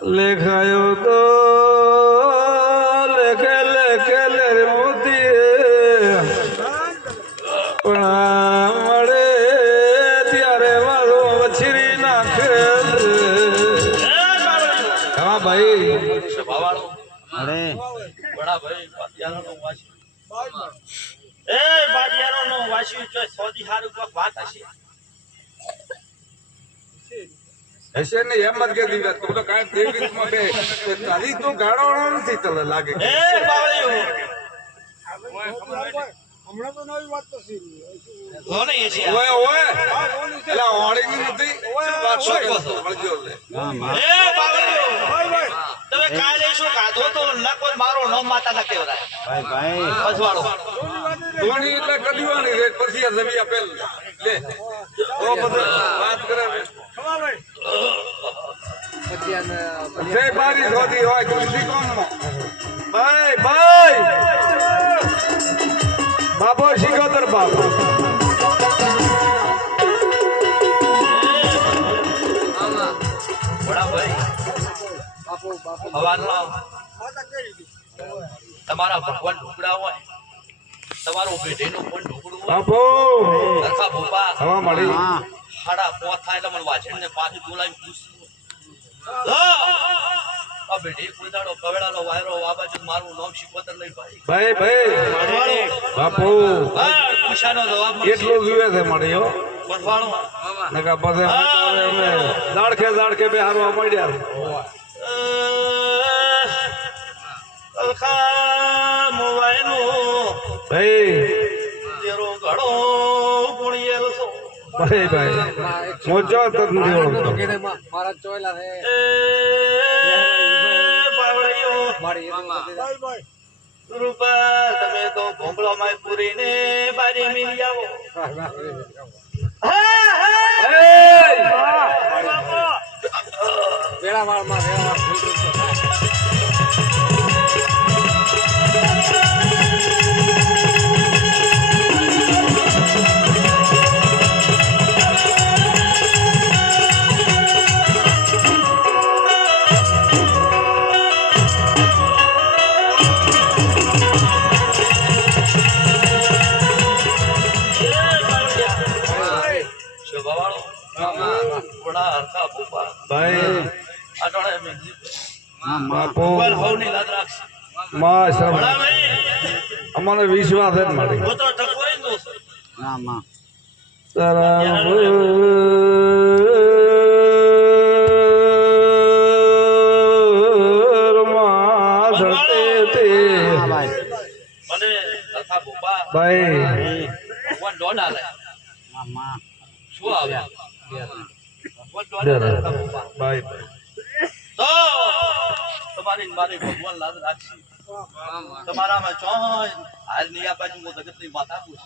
લેખાયો તો લેખે લેખે લે મોતી પણ મળે ત્યારે મારો વછરી નાખે હા ભાઈ સભાવાળો અરે બડા ભાઈ પાટિયાનો વાસી એ પાટિયાનો વાસી જો સોદી હારું કોક વાત હશે હશે ને એમ જ કે દીધા તું તો કાંઈ દેવીમાં બે તારી તો ગાળો નથી તને લાગે એ બાવળીઓ હમણાં તો નવી વાત તો છે લોને એ છે ઓય ઓય એલા ઓળીની નથી વાત છોકરો છો મળજો લે એ બાવળીઓ તમે કાલે શું ખાધો તો નકો મારો નો માતા ન કેવરાય ભાઈ ભાઈ પછવાડો ધોની એટલે કદીવાની રેત પછી આ જમી આપેલ લે ઓ બધા વાત કરે જય બારી ધોતી હોય તુલસી કોમમાં ભાઈ ભાઈ બાબો શિકોતર બાબો બડા ભાઈ હવારમાં તમારા ભગવાન ઢોકળા હોય તમારો બેઢેનો પણ ઢોકળું હોય બાપો સરખા ભોપા હવા મળી હા હાડા પોત થાય એટલે મને વાછણને પાછી બોલાવી પૂછ્યું આ બેઢી કુદાડો કવેડાનો વાયરો આ બાજુ મારું નામ શિકોતર નહીં ભાઈ ભાઈ બાપો પૂછાનો જવાબ એટલું જુએ છે મળી હો બસવાળો નકા પછી અમે દાડખે બે હારવા મળ્યા અલખા મોવાયનો ભાઈ તેરો ઘડો ગુણિયેલ છો ભાઈ મોજો તંદીઓ મારા ચોયલા છે પાવળીઓ મારી ભાઈ ભાઈ રૂપા તમે તો ભોંગળો માં પૂરીને બારી મિલી આવો વેળા વાળમાં ભાઈ બાપો માં શરમ અમારો વિશ્વાસ જ મળી ના માં ભાઈ ના માં શું આવે ભાઈ તો તમારી મારી ભગવાન લાદ રાખી તમારામાં ચોય હાલ ની આ બાજુ મો જગત ની માતા પૂછ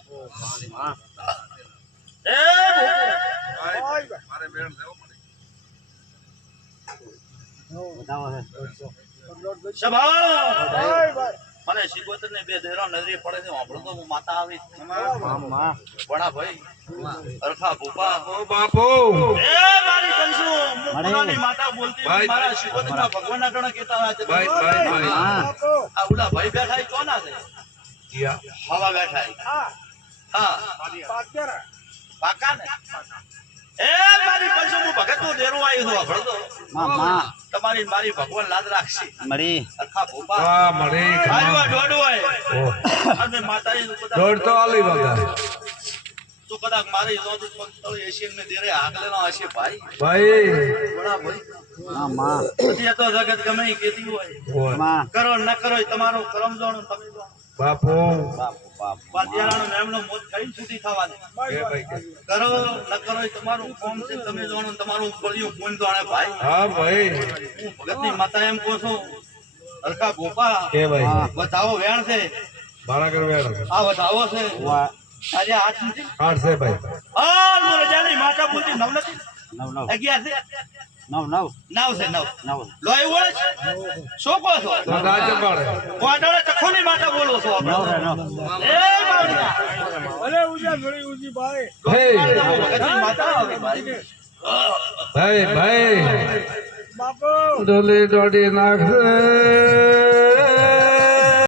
એ મારે મેળ દેવો પડે બતાવો છે સભા મને શિકોતર ને બે દેરો નજરે પડે છે આપણો તો હું માતા આવી માં બડા ભાઈ અરખા ભૂપા ઓ બાપો એ મારી કંસુ મુકુલાની માતા બોલતી હોય, મારા શિકોતર ના ભગવાન ના ગણ કેતા હોય છે ભાઈ હા આ ઉલા ભાઈ બેઠા છે કોના છે હવા બેઠા છે હા પાકા ને એ મારી કંસુ હું ભગત નું દેરું આવ્યું છું આપણો માં તમારી મારી ભગવાન લાદ રાખશે મળી અરખા ભૂપા હા મળી આજુ આ દોડ હોય અને માતાજી નું કદાચ દોડ તો આલી વગર તો કદાચ મારી જોત પંચતળી એશિયન ને દેરે આગલેનો હશે ભાઈ ભાઈ બડા ભાઈ માં પછી તો જગત ગમે ઈ કેતી હોય માં કરો ન કરો ઈ તમારો કરમ જાણો તમે જાણો બાપો બાપુ બાપુ પાટિયાળાનો મેમનો મોત કઈ છૂટી થવાની કરો ન કરો ઈ તમારું કોમ છે તમે જાણો તમારું બળિયું કોણ જાણે ભાઈ હા ભાઈ હું ભગતની માતા એમ કહું છું હલકા ગોપા કે ભાઈ વધાવો વેણ છે બાળાગર વેળ આ વધાવો છે વાહ આજે 8 નથી આઠ છે ભાઈ આ મોરજાની માતા બોલતી 9 નથી 9 11 છે 9 9 છે 9 9 લોહી વળે છે શું કહો છો રાજ પાડે કોડાળે ચખોની માતા બોલો છો આપણે એ બાવળિયા અરે ઉજા ઘણી ઉજી ભાઈ ભાઈ ભગતની માતા આવે ભાઈ ભાઈ ભાઈ બાપુ ડોલી દોડી નાખશે